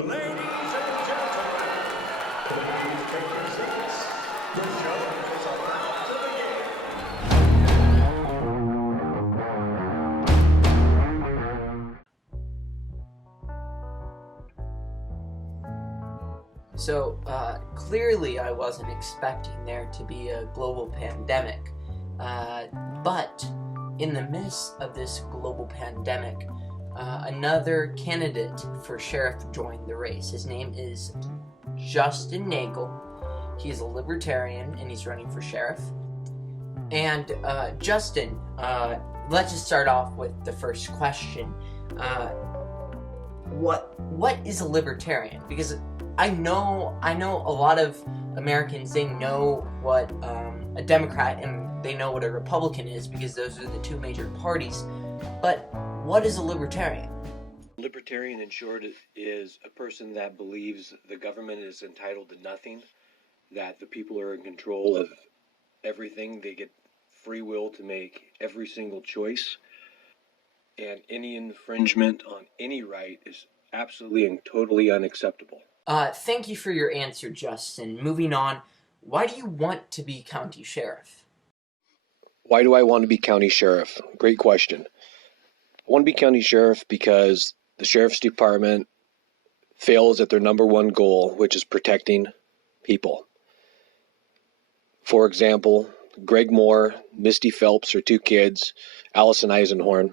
Ladies and gentlemen, please take your seats. The show is about to begin. So, clearly I wasn't expecting there to be a global pandemic, but in the midst of this global pandemic, another candidate for sheriff joined the race. His name is Justin Nagel. He's a Libertarian, and he's running for sheriff. And, Justin, let's just start off with the first question. What is a Libertarian? Because I know a lot of Americans, they know what a Democrat and they know what a Republican is because those are the two major parties. But what is a Libertarian? Libertarian, in short, is a person that believes the government is entitled to nothing, that the people are in control of everything, they get free will to make every single choice, and any infringement on any right is absolutely and totally unacceptable. Thank you for your answer, Justin. Moving on, why do you want to be county sheriff? Why do I want to be county sheriff? Great question. I want to be county sheriff because the sheriff's department fails at their number one goal, which is protecting people. For example, Greg Moore, Misty Phelps, her two kids, Allison Eisenhorn,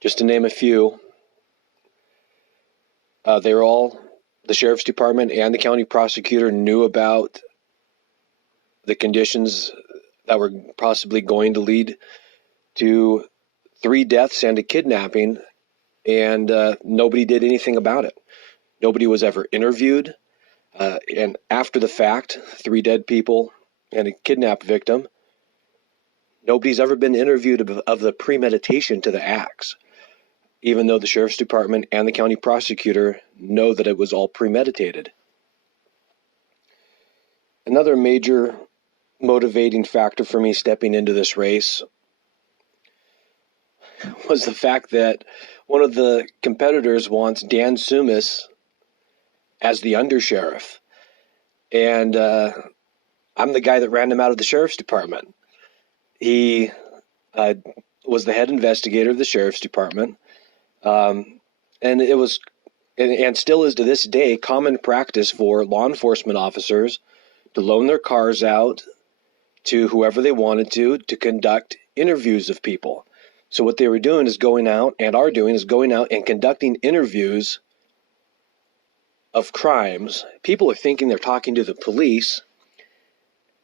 just to name a few, they were all, the sheriff's department and the county prosecutor knew about the conditions that were possibly going to lead to 3 deaths and a kidnapping, and nobody did anything about it. Nobody was ever interviewed, and after the fact, 3 dead people and a kidnapped victim, nobody's ever been interviewed of the premeditation to the acts, even though the sheriff's department and the county prosecutor know that it was all premeditated. Another major motivating factor for me stepping into this race was the fact that one of the competitors wants Dan Sumis as the undersheriff. And I'm the guy that ran him out of the sheriff's department. He was the head investigator of the sheriff's department. And it was, and still is to this day, common practice for law enforcement officers to loan their cars out to whoever they wanted to conduct interviews of people. So what they were doing is going out and conducting interviews of crimes. People are thinking they're talking to the police,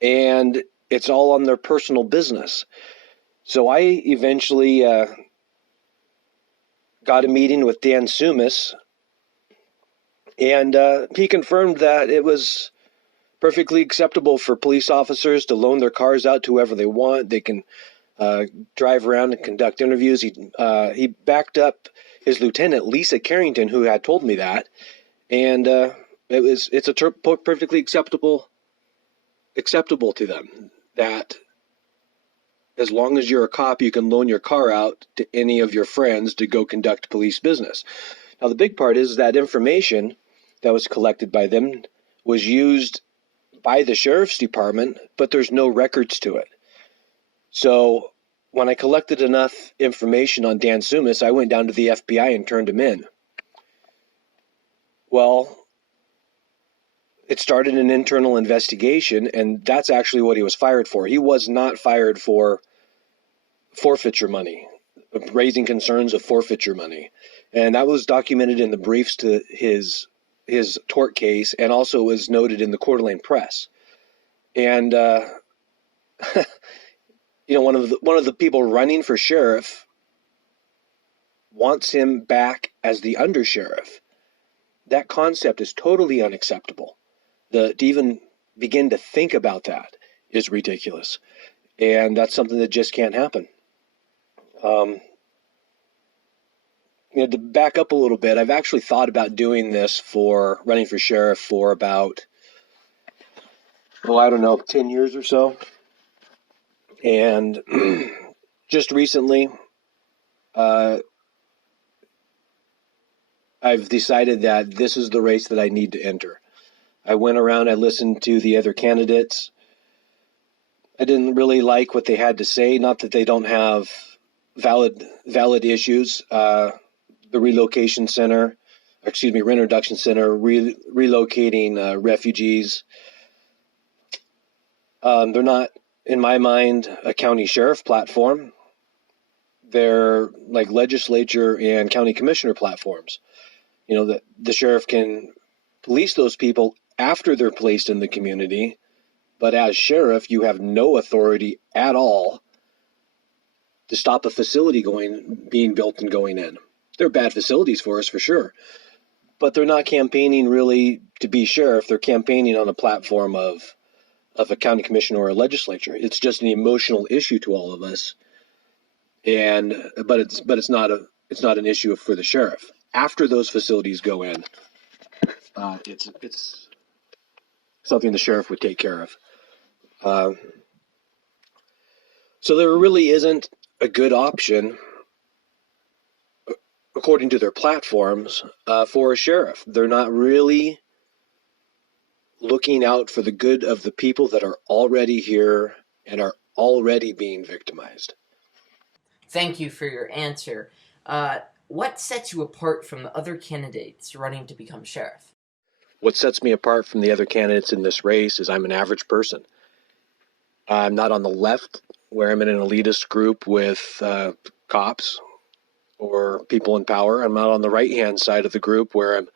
and it's all on their personal business. So I eventually got a meeting with Dan Sumis, and he confirmed that it was perfectly acceptable for police officers to loan their cars out to whoever they want. They can drive around and conduct interviews. He backed up his lieutenant, Lisa Carrington, who had told me that, and it's perfectly acceptable to them that as long as you're a cop, you can loan your car out to any of your friends to go conduct police business. Now, the big part is that information that was collected by them was used by the sheriff's department, but there's no records to it. So when I collected enough information on Dan Sumis, I went down to the FBI and turned him in. Well, it started an internal investigation, and that's actually what he was fired for. He was not fired for forfeiture money, raising concerns of forfeiture money. And that was documented in the briefs to his tort case, and also was noted in the Coeur d'Alene Press. And one of the people running for sheriff wants him back as the undersheriff. That concept is totally unacceptable. To even begin to think about that is ridiculous, and that's something that just can't happen. To back up a little bit, I've actually thought about doing this for running for sheriff for about, 10 years or so. And just recently, I've decided that this is the race that I need to enter. I went around, I listened to the other candidates. I didn't really like what they had to say, not that they don't have valid issues. The relocation center, reintroduction center, relocating refugees. They're not, in my mind, a county sheriff platform. They're like legislature and county commissioner platforms. You know, that the sheriff can police those people after they're placed in the community, but as sheriff, you have no authority at all to stop a facility being built and going in. They're bad facilities for us, for sure, but they're not campaigning really to be sheriff. They're campaigning on a platform of a county commissioner or a legislature. It's just an emotional issue to all of us, but it's not an issue for the sheriff. After those facilities go in, it's something the sheriff would take care of. So there really isn't a good option, according to their platforms, for a sheriff. They're not really looking out for the good of the people that are already here and are already being victimized. Thank you for your answer. What sets you apart from the other candidates running to become sheriff? What sets me apart from the other candidates in this race is I'm an average person. I'm not on the left, where I'm in an elitist group with cops or people in power. I'm not on the right-hand side of the group where I'm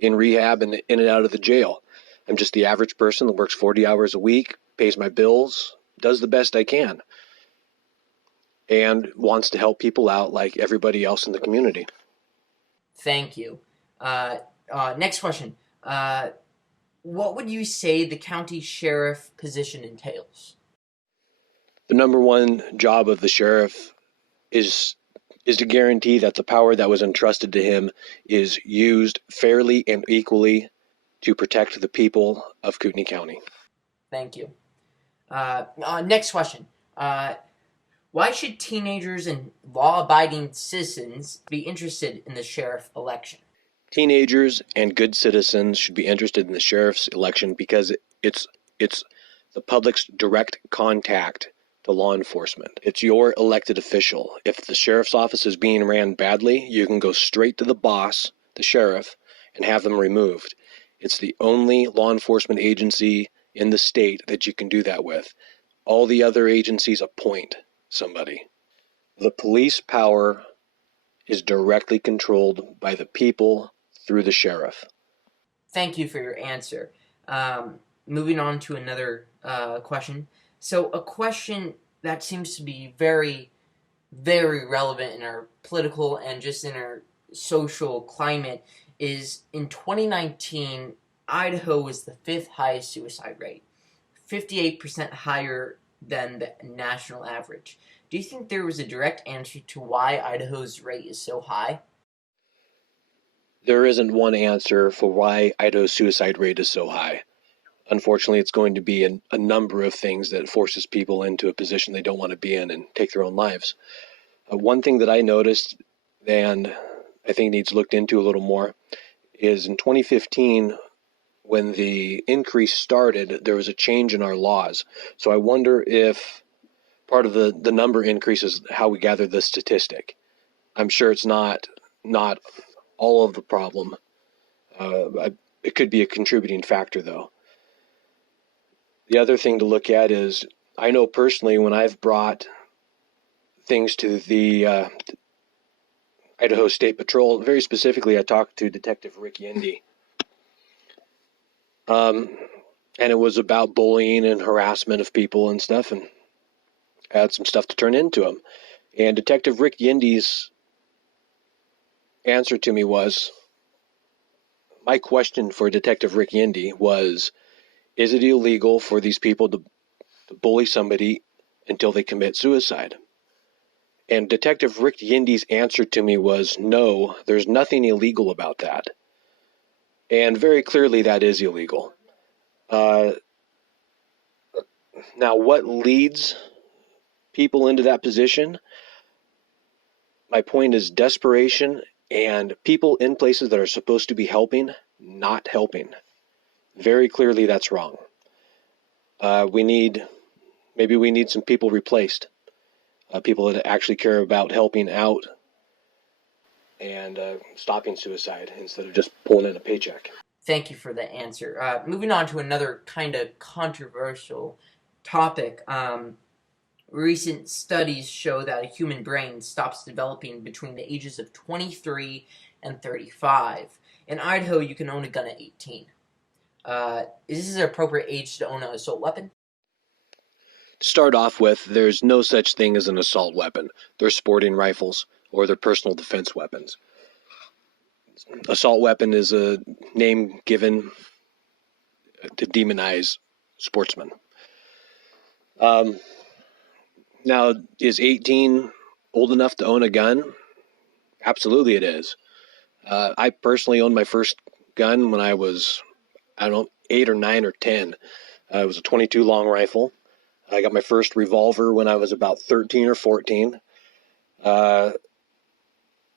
in rehab and in and out of the jail. I'm just the average person that works 40 hours a week, pays my bills, does the best I can, and wants to help people out like everybody else in the community. Thank you. Next question. What would you say the county sheriff position entails? The number one job of the sheriff is to guarantee that the power that was entrusted to him is used fairly and equally to protect the people of Kootenai County. Thank you. Next question. Why should teenagers and law-abiding citizens be interested in the sheriff election? Teenagers and good citizens should be interested in the sheriff's election because it's the public's direct contact to law enforcement. It's your elected official. If the sheriff's office is being ran badly, you can go straight to the boss, the sheriff, and have them removed. It's the only law enforcement agency in the state that you can do that with. All the other agencies appoint somebody. The police power is directly controlled by the people through the sheriff. Thank you for your answer. Moving on to another question. So a question that seems to be very, very relevant in our political and just in our social climate is in 2019, Idaho was the 5th highest suicide rate, 58% higher than the national average. Do you think there was a direct answer to why Idaho's rate is so high? There isn't one answer for why Idaho's suicide rate is so high. Unfortunately, it's going to be a number of things that forces people into a position they don't want to be in and take their own lives. One thing that I noticed, and I think needs looked into a little more, is in 2015, when the increase started, there was a change in our laws. So I wonder if part of the number increase is how we gather the statistic. I'm sure it's not all of the problem. It could be a contributing factor, though. The other thing to look at is, I know personally when I've brought things to the Idaho State Patrol, very specifically I talked to Detective Rick Yendy, and it was about bullying and harassment of people and stuff, and I had some stuff to turn into him. And Detective Rick Yendy's answer to me was, my question for Detective Rick Yendy was, is it illegal for these people to bully somebody until they commit suicide? And Detective Rick Yendy's answer to me was, no, there's nothing illegal about that. And very clearly that is illegal. Now, what leads people into that position? My point is desperation and people in places that are supposed to be helping, not helping. Very clearly, that's wrong. Maybe we need some people replaced. People that actually care about helping out and stopping suicide instead of just pulling in a paycheck. Thank you for the answer. Moving on to another kind of controversial topic. Recent studies show that a human brain stops developing between the ages of 23 and 35. In Idaho, you can own a gun at 18. Is this an appropriate age to own an assault weapon? To start off with, there's no such thing as an assault weapon. They're sporting rifles or they're personal defense weapons. Assault weapon is a name given to demonize sportsmen. Now, is 18 old enough to own a gun? Absolutely it is. I personally owned my first gun when I was, 8 or 9 or 10. It was a .22 long rifle. I got my first revolver when I was about 13 or 14.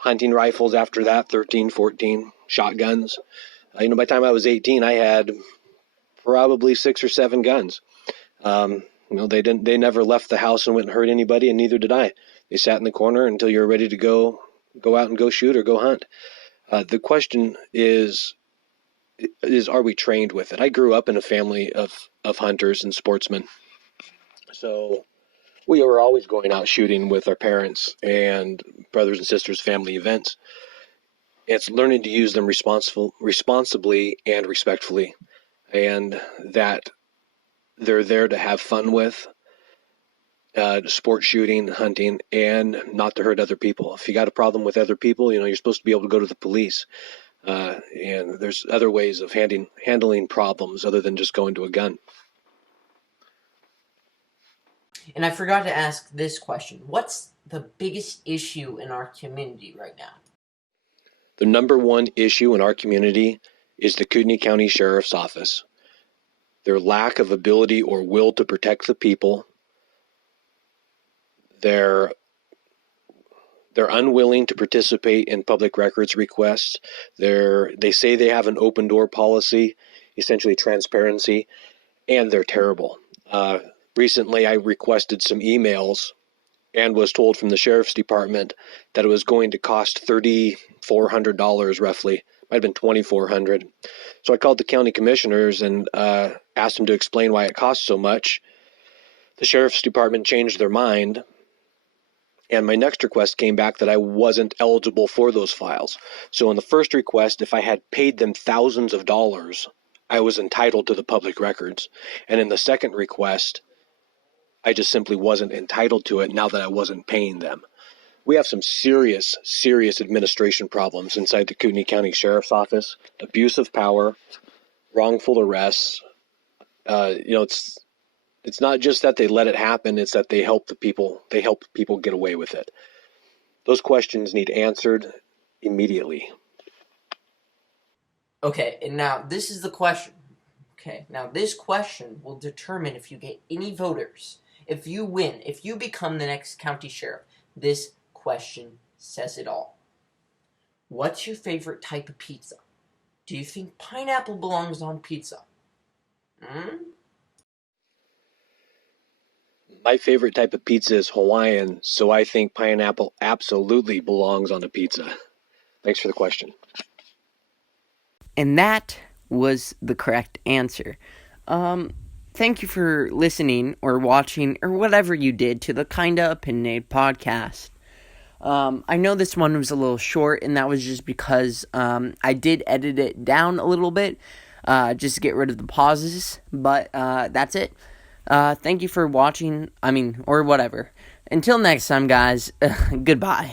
Hunting rifles after that, 13, 14. Shotguns. By the time I was 18, I had probably 6 or 7 guns. They never left the house and went and hurt anybody, and neither did I. They sat in the corner until you were ready to go out and go shoot or go hunt. The question is are we trained with it? I grew up in a family of hunters and sportsmen. So we were always going out shooting with our parents and brothers and sisters, family events. It's learning to use them responsibly and respectfully, and that they're there to have fun with, sport shooting, hunting, and not to hurt other people. If you got a problem with other people, you're supposed to be able to go to the police. And there's other ways of handling problems other than just going to a gun. And I forgot to ask this question. What's the biggest issue in our community right now? The number one issue in our community is the Kootenai County Sheriff's Office. Their lack of ability or will to protect the people. They're unwilling to participate in public records requests. They say they have an open door policy, essentially transparency, and they're terrible. Recently, I requested some emails and was told from the Sheriff's Department that it was going to cost $3,400 roughly. Might have been $2,400. So I called the county commissioners and asked them to explain why it cost so much. The Sheriff's Department changed their mind, and my next request came back that I wasn't eligible for those files. So in the first request, if I had paid them thousands of dollars, I was entitled to the public records. And in the second request, I just simply wasn't entitled to it now that I wasn't paying them. We have some serious administration problems inside the Kootenai County Sheriff's Office. Abuse of power, wrongful arrests. It's not just that they let it happen, it's that they help people get away with it. Those questions need answered immediately. Okay, and now this is the question. Okay, now this question will determine if you get any voters. If you win, if you become the next county sheriff, this question says it all. What's your favorite type of pizza? Do you think pineapple belongs on pizza? My favorite type of pizza is Hawaiian, so I think pineapple absolutely belongs on a pizza. Thanks for the question. And that was the correct answer. Thank you for listening or watching or whatever you did to the Kinda Opinionated podcast. I know this one was a little short, and that was just because I did edit it down a little bit just to get rid of the pauses, but that's it. Thank you for watching, or whatever. Until next time, guys, goodbye.